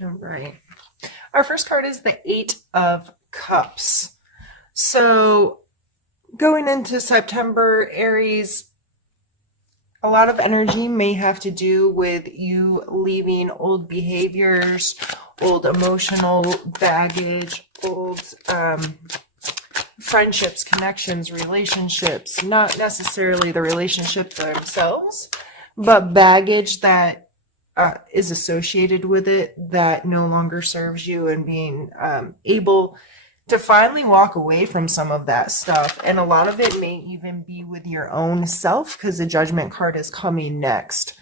All right. Our first card is the Eight of Cups. So going into September, Aries, a lot of energy may have to do with you leaving old behaviors, old emotional baggage, old friendships, connections, relationships, not necessarily the relationship themselves, but baggage that is associated with it that no longer serves you, and being able to finally walk away from some of that stuff. And a lot of it may even be with your own self, because the Judgment card is coming next.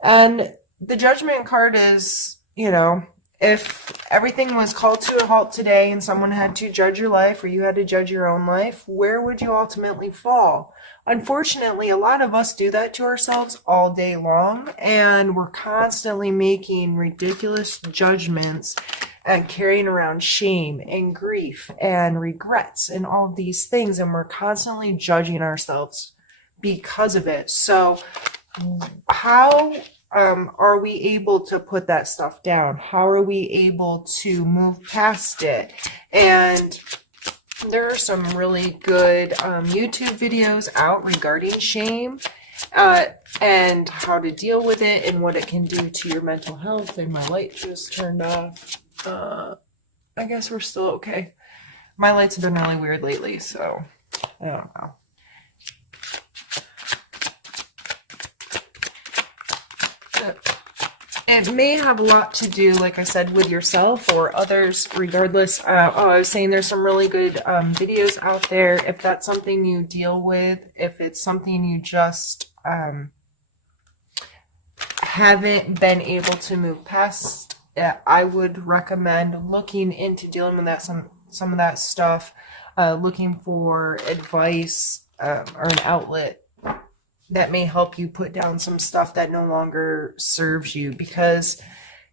And the Judgment card is, if everything was called to a halt today and someone had to judge your life, or you had to judge your own life, where would you ultimately fall? Unfortunately, a lot of us do that to ourselves all day long, and we're constantly making ridiculous judgments and carrying around shame and grief and regrets and all of these things, and we're constantly judging ourselves because of it. So how are we able to put that stuff down? How are we able to move past it? And there are some really good YouTube videos out regarding shame and how to deal with it and what it can do to your mental health. And my light just turned off. I guess we're still okay. My lights have been really weird lately, so I don't know. It may have a lot to do, like I said, with yourself or others, regardless. I was saying there's some really good videos out there. If that's something you deal with, if it's something you just haven't been able to move past, I would recommend looking into dealing with that, some of that stuff, looking for advice or an outlet that may help you put down some stuff that no longer serves you, because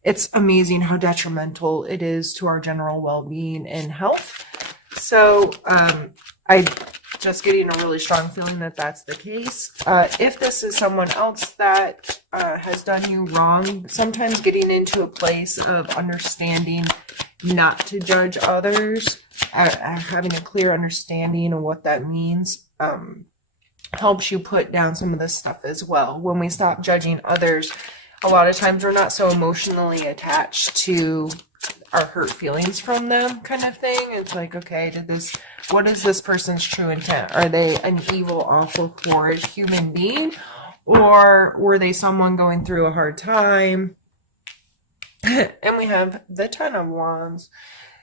it's amazing how detrimental it is to our general well-being and health. So I just getting a really strong feeling that that's the case. If this is someone else that has done you wrong, sometimes getting into a place of understanding not to judge others, having a clear understanding of what that means, helps you put down some of this stuff as well. When we stop judging others, a lot of times we're not so emotionally attached to our hurt feelings from them, kind of thing. It's like, okay, what is this person's true intent? Are they an evil, awful, horrid human being? Or were they someone going through a hard time? And we have the Ten of Wands.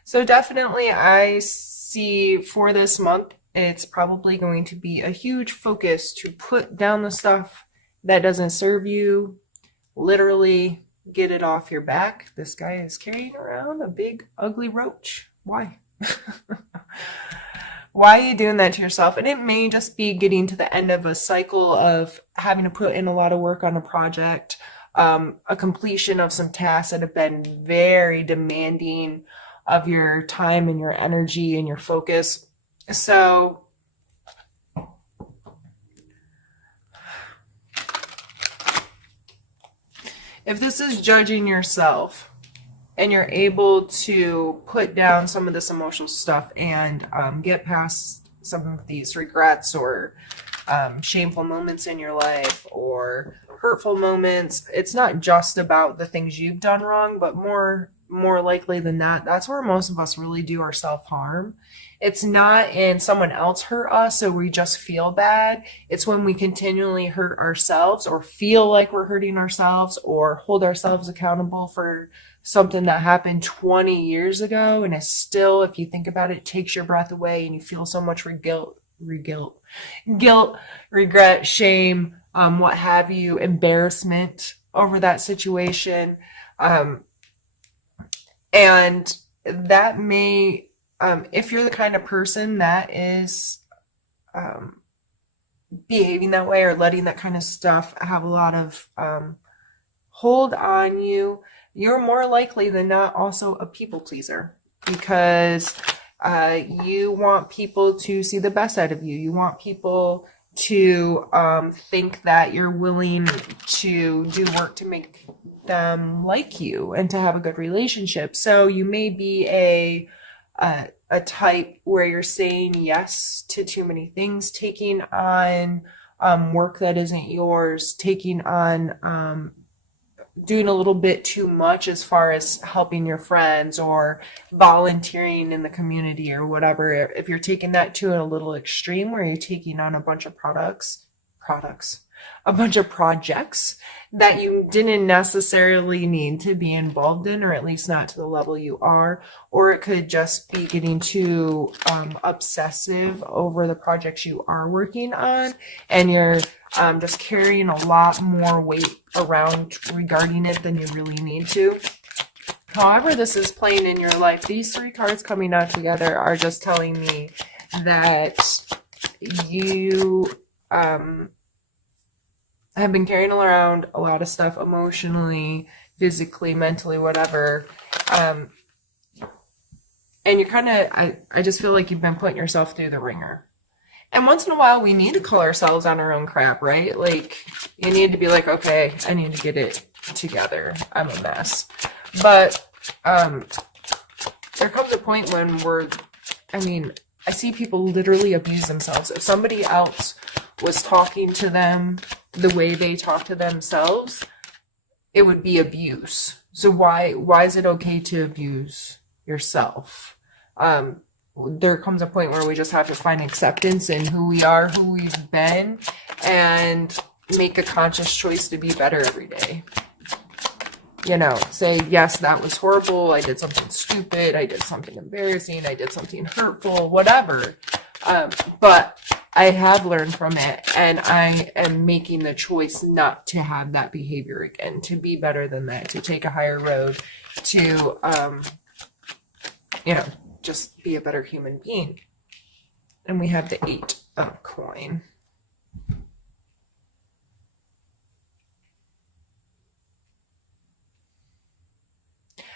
So definitely I see for this month, it's probably going to be a huge focus to put down the stuff that doesn't serve you. Literally get it off your back. This guy is carrying around a big, ugly roach. Why? Why are you doing that to yourself? And it may just be getting to the end of a cycle of having to put in a lot of work on a project, a completion of some tasks that have been very demanding of your time and your energy and your focus. So if this is judging yourself and you're able to put down some of this emotional stuff and get past some of these regrets or shameful moments in your life or hurtful moments, it's not just about the things you've done wrong, but more likely than that, that's where most of us really do our self-harm. It's not in someone else hurt us so we just feel bad. It's when we continually hurt ourselves or feel like we're hurting ourselves or hold ourselves accountable for something that happened 20 years ago, and it's still, if you think about it, takes your breath away and you feel so much guilt, regret, shame, what have you, embarrassment over that situation. And that may, if you're the kind of person that is behaving that way or letting that kind of stuff have a lot of hold on you, you're more likely than not also a people pleaser, because you want people to see the best out of you. You want people to think that you're willing to do work to make them like you and to have a good relationship. So you may be a type where you're saying yes to too many things, taking on work that isn't yours, taking on doing a little bit too much as far as helping your friends or volunteering in the community or whatever. If you're taking that to a little extreme where you're taking on a bunch of a bunch of projects that you didn't necessarily need to be involved in, or at least not to the level you are, or it could just be getting too obsessive over the projects you are working on, and you're just carrying a lot more weight around regarding it than you really need to. However this is playing in your life, these three cards coming out together are just telling me that you have been carrying around a lot of stuff emotionally, physically, mentally, whatever. And you're kind of, I just feel like you've been putting yourself through the ringer. And once in a while, we need to call ourselves on our own crap, right? Like, you need to be like, okay, I need to get it together. I'm a mess. But there comes a point when I see people literally abuse themselves. If somebody else was talking to them the way they talk to themselves, it would be abuse. So why is it okay to abuse yourself? There comes a point where we just have to find acceptance in who we are, who we've been, and make a conscious choice to be better every day. You know, say, yes, that was horrible. I did something stupid. I did something embarrassing. I did something hurtful, whatever. But I have learned from it, and I am making the choice not to have that behavior again, to be better than that, to take a higher road, to, just be a better human being. And we have the 8 of coin.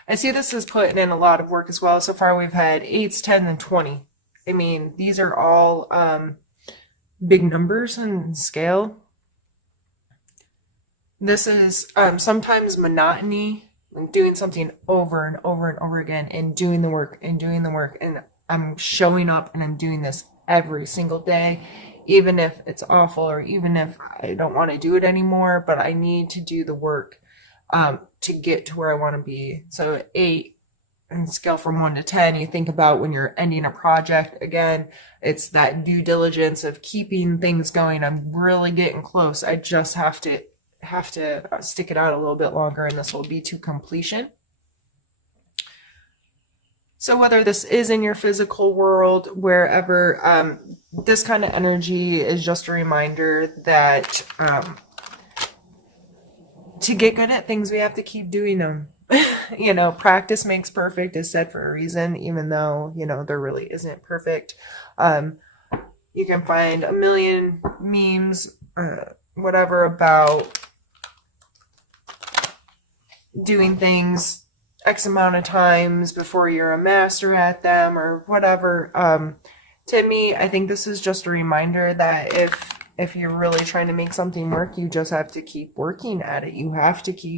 I see this as putting in a lot of work as well. So far we've had 8s, 10s, and 20. I mean, these are all big numbers in scale. This is sometimes monotony, like doing something over and over and over again, and doing the work and doing the work. And I'm showing up and I'm doing this every single day, even if it's awful or even if I don't want to do it anymore, but I need to do the work to get to where I want to be. So 8, and scale from 1 to 10, you think about when you're ending a project. Again, it's that due diligence of keeping things going. I'm really getting close. I just have to stick it out a little bit longer, and this will be to completion. So whether this is in your physical world, wherever, this kind of energy is just a reminder that to get good at things, we have to keep doing them. Practice makes perfect is said for a reason, even though, there really isn't perfect. You can find a million memes, whatever, about doing things X amount of times before you're a master at them or whatever. To me, I think this is just a reminder that if you're really trying to make something work, you just have to keep working at it. You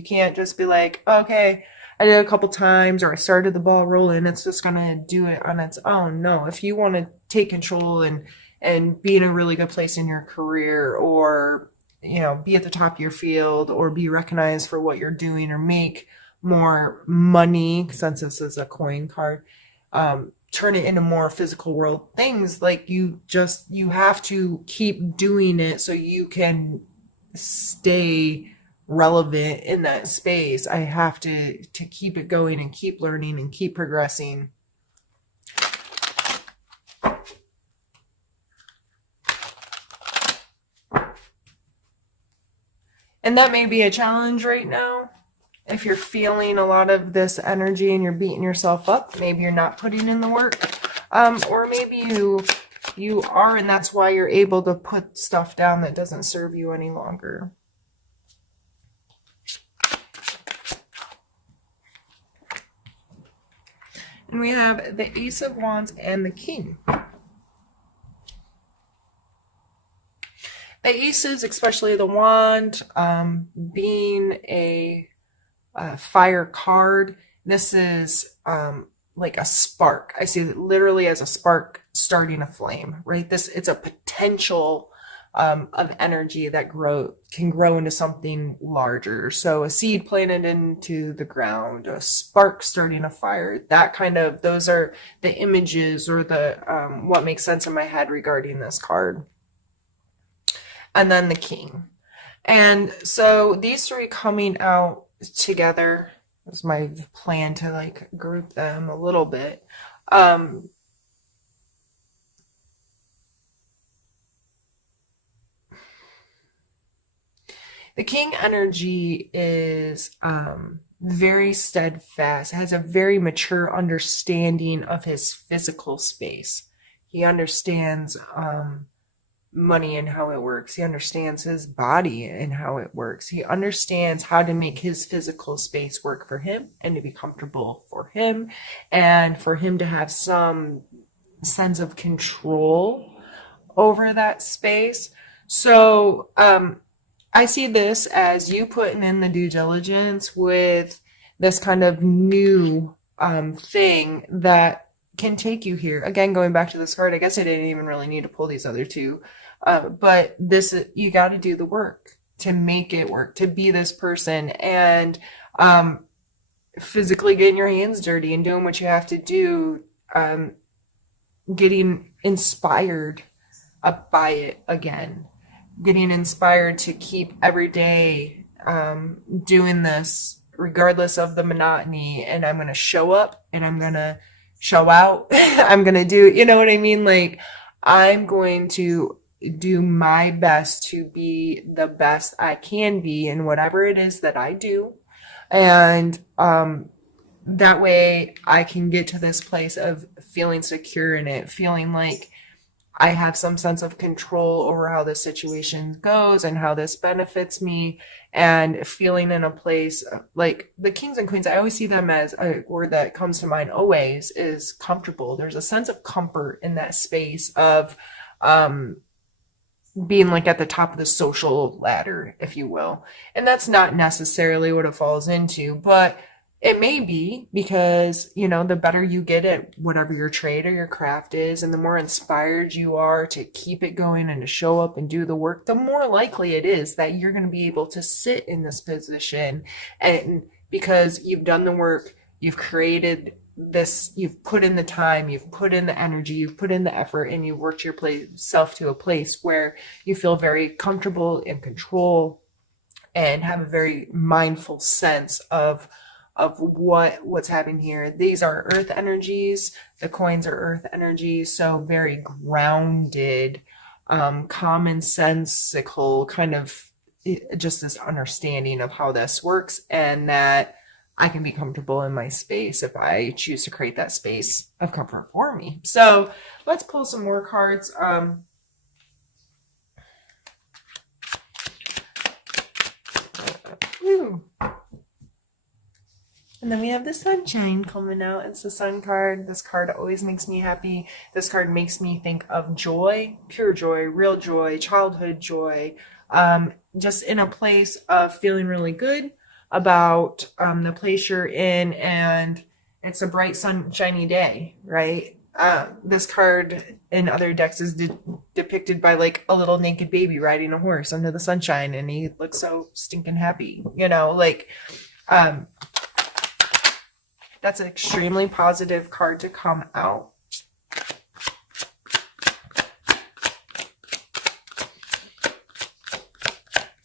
can't just be like, okay, I did a couple times, or I started the ball rolling, it's just gonna do it on its own. No, if you want to take control and be in a really good place in your career, or be at the top of your field, or be recognized for what you're doing, or make more money, since this is a coin card, turn it into more physical world things, like you have to keep doing it so you can stay relevant in that space. I have to keep it going and keep learning and keep progressing. And that may be a challenge right now. If you're feeling a lot of this energy and you're beating yourself up, maybe you're not putting in the work. Or maybe you are, and that's why you're able to put stuff down that doesn't serve you any longer. And we have the Ace of Wands and the King. Aces, especially the wand, being a fire card, this is like a spark. I see it literally as a spark starting a flame, right? It's a potential of energy that can grow into something larger. So a seed planted into the ground, a spark starting a fire, that kind of, those are the images or the what makes sense in my head regarding this card. And then the king. And so these three coming out together was my plan to like group them a little bit. The king energy is very steadfast, has a very mature understanding of his physical space. He understands money and how it works. He understands his body and how it works. He understands how to make his physical space work for him and to be comfortable for him and for him to have some sense of control over that space. So, I see this as you putting in the due diligence with this kind of new thing that can take you here. Again, going back to this card, I guess I didn't even really need to pull these other two. But this, you got to do the work to make it work, to be this person, and physically getting your hands dirty and doing what you have to do, getting inspired by it again, getting inspired to keep every day doing this regardless of the monotony. And I'm going to show up and I'm going to show out. I'm going to do, you know what I mean? Like, I'm going to do my best to be the best I can be in whatever it is that I do. And that way I can get to this place of feeling secure in it, feeling like I have some sense of control over how this situation goes and how this benefits me, and feeling in a place like the kings and queens. I always see them as a word that comes to mind always is comfortable. There's a sense of comfort in that space of being like at the top of the social ladder, if you will. And that's not necessarily what it falls into, but it may be because, you know, the better you get at whatever your trade or your craft is, and the more inspired you are to keep it going and to show up and do the work, the more likely it is that you're going to be able to sit in this position. And because you've done the work, you've created this, you've put in the time, you've put in the energy, you've put in the effort, and you've worked yourself to a place where you feel very comfortable in control and have a very mindful sense of what's happening here. These are earth energies. The coins are earth energies. So very grounded, common sensical kind of just this understanding of how this works, and that I can be comfortable in my space if I choose to create that space of comfort for me. So let's pull some more cards. And then we have the sunshine coming out. It's the sun card. This card always makes me happy. This card makes me think of joy, pure joy, real joy, childhood joy. Just in a place of feeling really good about the place you're in, and it's a bright, sunshiny day, right? This card in other decks is depicted by like a little naked baby riding a horse under the sunshine, and he looks so stinking happy, you know, like, that's an extremely positive card to come out.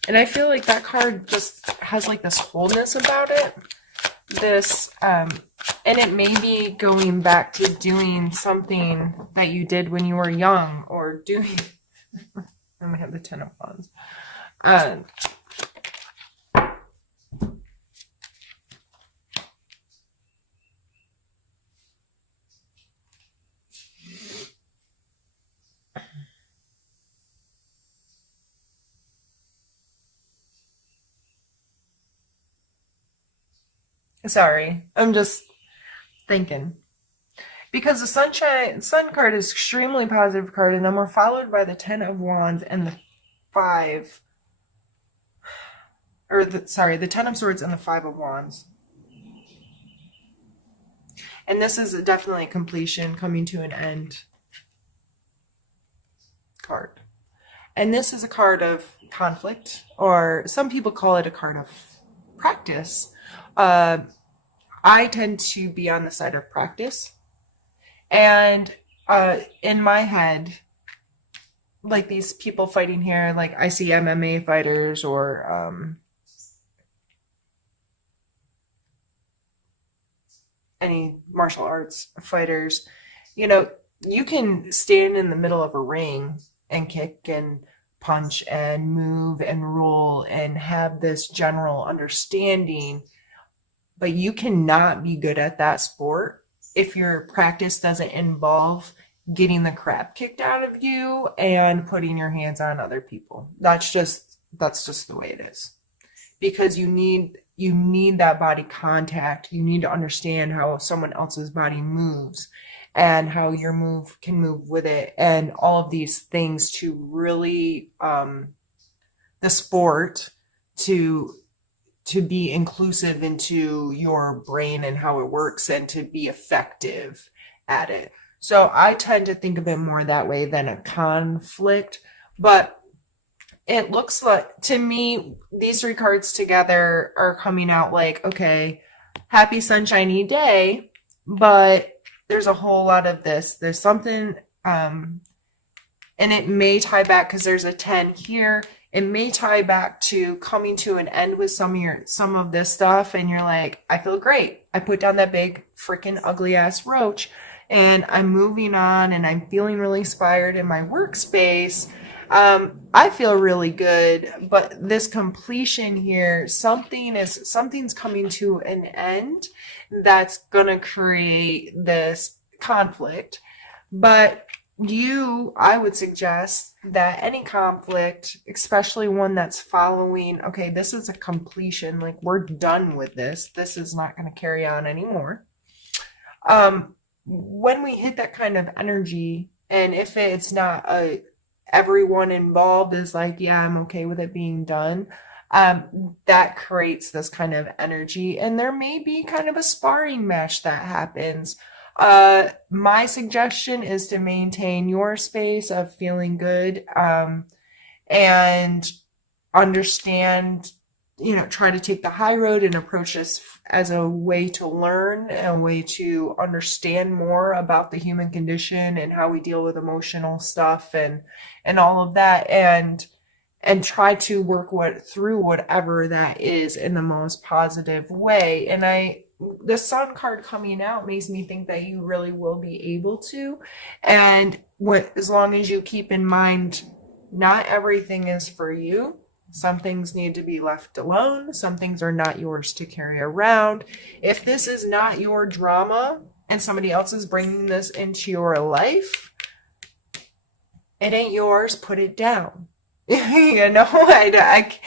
And I feel like that card just has like this wholeness about it. This, and it may be going back to doing something that you did when you were young, or doing, I'm gonna have the Ten of Wands. Sorry, I'm just thinking. Because the sun card is extremely positive card, and then we're followed by the Ten of Wands and the five, or the Ten of Swords and the Five of Wands. And this is definitely a completion, coming to an end card. And this is a card of conflict, or some people call it a card of practice. I tend to be on the side of practice. And in my head, like these people fighting here, like I see MMA fighters or any martial arts fighters, you know, you can stand in the middle of a ring and kick and punch and move and roll and have this general understanding, but you cannot be good at that sport if your practice doesn't involve getting the crap kicked out of you and putting your hands on other people. That's just the way it is, because you need that body contact. You need to understand how someone else's body moves and how your move can move with it, and all of these things to really the sport to be inclusive into your brain and how it works, and to be effective at it. So I tend to think of it more that way than a conflict, but it looks like, to me, these three cards together are coming out like, okay, happy sunshiny day, but there's a whole lot of this. There's something, and it may tie back, because there's a 10 here. It may tie back to coming to an end with some of this stuff, and you're like, I feel great. I put down that big freaking ugly ass roach, and I'm moving on, and I'm feeling really inspired in my workspace. I feel really good, but this completion here, something's coming to an end that's gonna create this conflict. But I would suggest that any conflict, especially one that's following, okay, this is a completion, like we're done with this. This is not going to carry on anymore. When we hit that kind of energy, and if it's not everyone involved is like, yeah, I'm okay with it being done, that creates this kind of energy, and there may be kind of a sparring match that happens. My suggestion is to maintain your space of feeling good, and understand, try to take the high road and approach this as a way to learn, a way to understand more about the human condition and how we deal with emotional stuff and all of that, and try to work through whatever that is in the most positive way. And the Sun card coming out makes me think that you really will be able to. And as long as you keep in mind, not everything is for you. Some things need to be left alone. Some things are not yours to carry around. If this is not your drama and somebody else is bringing this into your life, it ain't yours. Put it down. I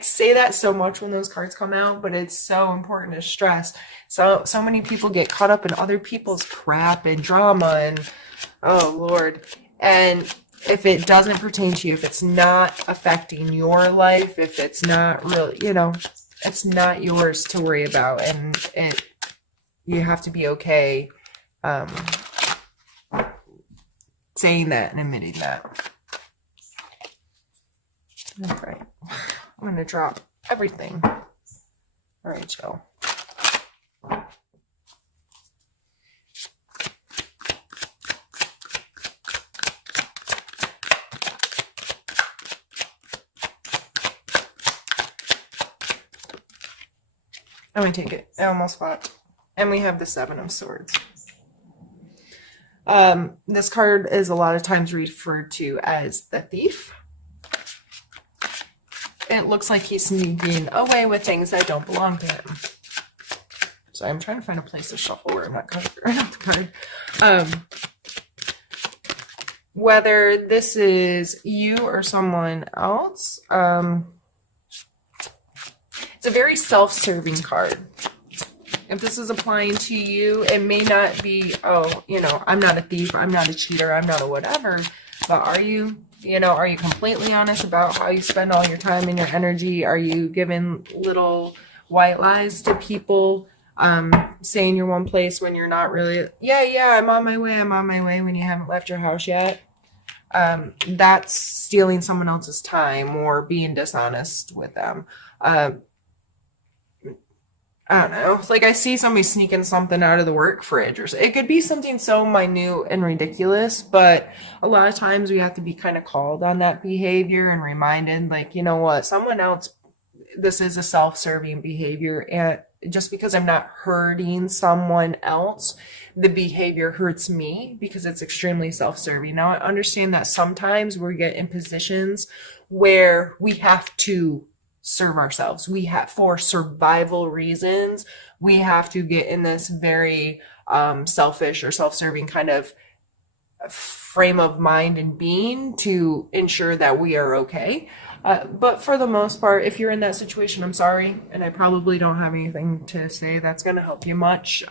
say that so much when those cards come out, but it's so important to stress. So many people get caught up in other people's crap and drama, and oh Lord. And if it doesn't pertain to you, if it's not affecting your life, if it's not really, it's not yours to worry about, and you have to be okay saying that and admitting that. All right, I'm going to drop everything. All right, Joe. Let me take it. I almost forgot. And we have the Seven of Swords. This card is a lot of times referred to as the thief. It looks like he's sneaking away with things that don't belong to him. So I'm trying to find a place to shuffle where I'm not the card. Whether this is you or someone else, it's a very self-serving card. If this is applying to you, it may not be, I'm not a thief, I'm not a cheater, I'm not a whatever, but are you? You know, are you completely honest about how you spend all your time and your energy? Are you giving little white lies to people, saying you're one place when you're not really? Yeah, I'm on my way. I'm on my way when you haven't left your house yet. That's stealing someone else's time or being dishonest with them. Uh, I don't know. Like I see somebody sneaking something out of the work fridge, or it could be something so minute and ridiculous, but a lot of times we have to be kind of called on that behavior and reminded, like, you know what, someone else, this is a self-serving behavior, and just because I'm not hurting someone else, the behavior hurts me because it's extremely self-serving. Now I understand that sometimes we get in positions where we have to serve ourselves. We have, for survival reasons, we have to get in this very selfish or self-serving kind of frame of mind and being to ensure that we are okay. But for the most part, if you're in that situation, I'm sorry, and I probably don't have anything to say that's going to help you much.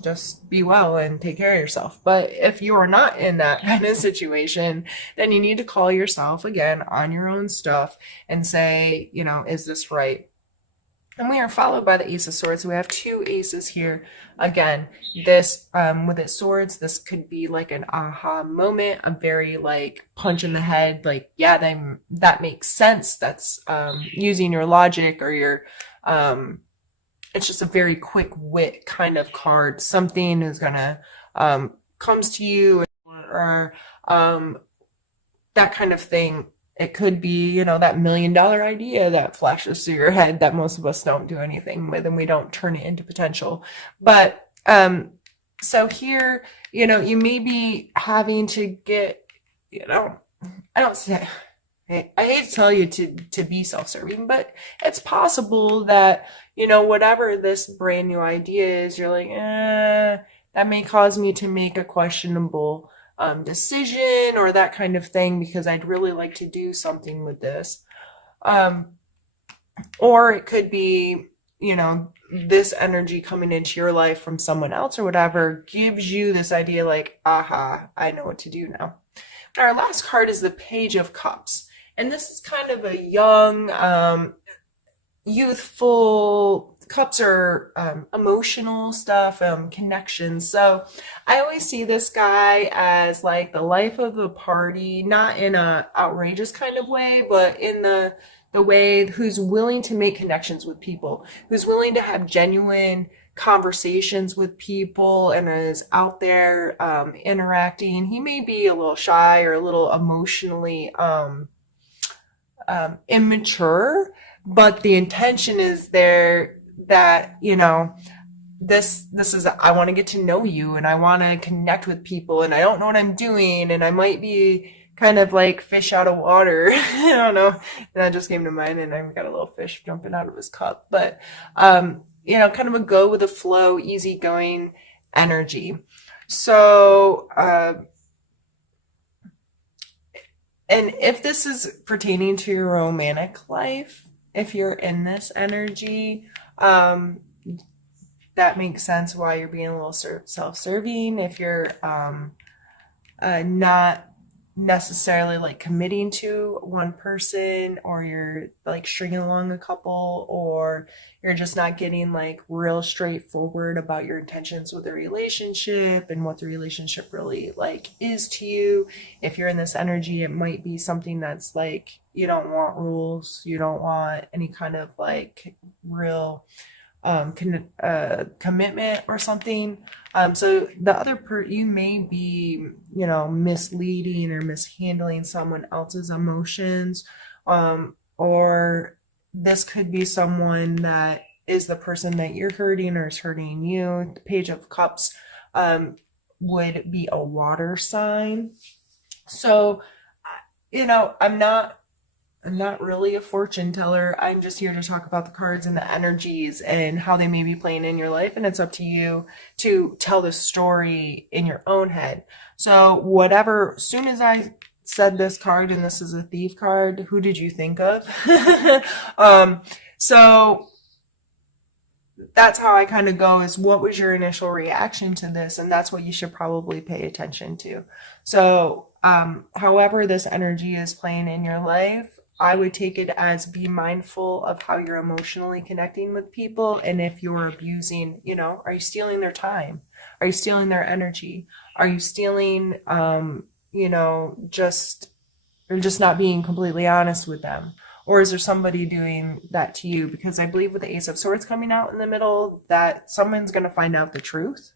Just be well and take care of yourself. But if you are not in that kind of situation, then you need to call yourself again on your own stuff and say, you know, is this right? And we are followed by the Ace of Swords. So we have two aces here. Again, this, with its swords, this could be like an aha moment, a very like punch in the head, like, yeah, that makes sense. That's, using your logic or your, it's just a very quick wit kind of card. Something is gonna, comes to you, or, that kind of thing. It could be, you know, that $1 million idea that flashes through your head that most of us don't do anything with, and we don't turn it into potential. But so here, you know, you may be having to get, you know, I don't say, I hate to tell you to be self-serving, but it's possible that, you know, whatever this brand new idea is, you're like, that may cause me to make a questionable decision or that kind of thing, because I'd really like to do something with this. Or it could be, you know, this energy coming into your life from someone else or whatever gives you this idea like, aha, I know what to do now. And our last card is the Page of Cups. And this is kind of a young, youthful, cups are emotional stuff, connections. So I always see this guy as like the life of the party, not in a outrageous kind of way, but in the way who's willing to make connections with people, who's willing to have genuine conversations with people, and is out there interacting. He may be a little shy or a little emotionally immature, but the intention is there that, you know, this is, I want to get to know you and I want to connect with people, and I don't know what I'm doing, and I might be kind of like fish out of water. I don't know. That just came to mind, and I've got a little fish jumping out of his cup. But you know, kind of a go with the flow, easygoing energy. So and if this is pertaining to your romantic life, if you're in this energy, that makes sense why you're being a little self-serving. If you're not necessarily like committing to one person, or you're like stringing along a couple, or you're just not getting like real straightforward about your intentions with the relationship and what the relationship really like is to you. If you're in this energy, it might be something that's like, you don't want rules, you don't want any kind of like real commitment or something. So the other you may be, you know, misleading or mishandling someone else's emotions, or this could be someone that is the person that you're hurting or is hurting you. The Page of Cups would be a water sign. So, you know, I'm not really a fortune teller. I'm just here to talk about the cards and the energies and how they may be playing in your life. And it's up to you to tell the story in your own head. So whatever, as soon as I said this card, and this is a Thief card, who did you think of? So that's how I kind of go, is what was your initial reaction to this? And that's what you should probably pay attention to. So However this energy is playing in your life, I would take it as be mindful of how you're emotionally connecting with people. And if you're abusing, are you stealing their time? Are you stealing their energy? Are you stealing, just or just not being completely honest with them? Or is there somebody doing that to you? Because I believe with the Ace of Swords coming out in the middle, that someone's going to find out the truth.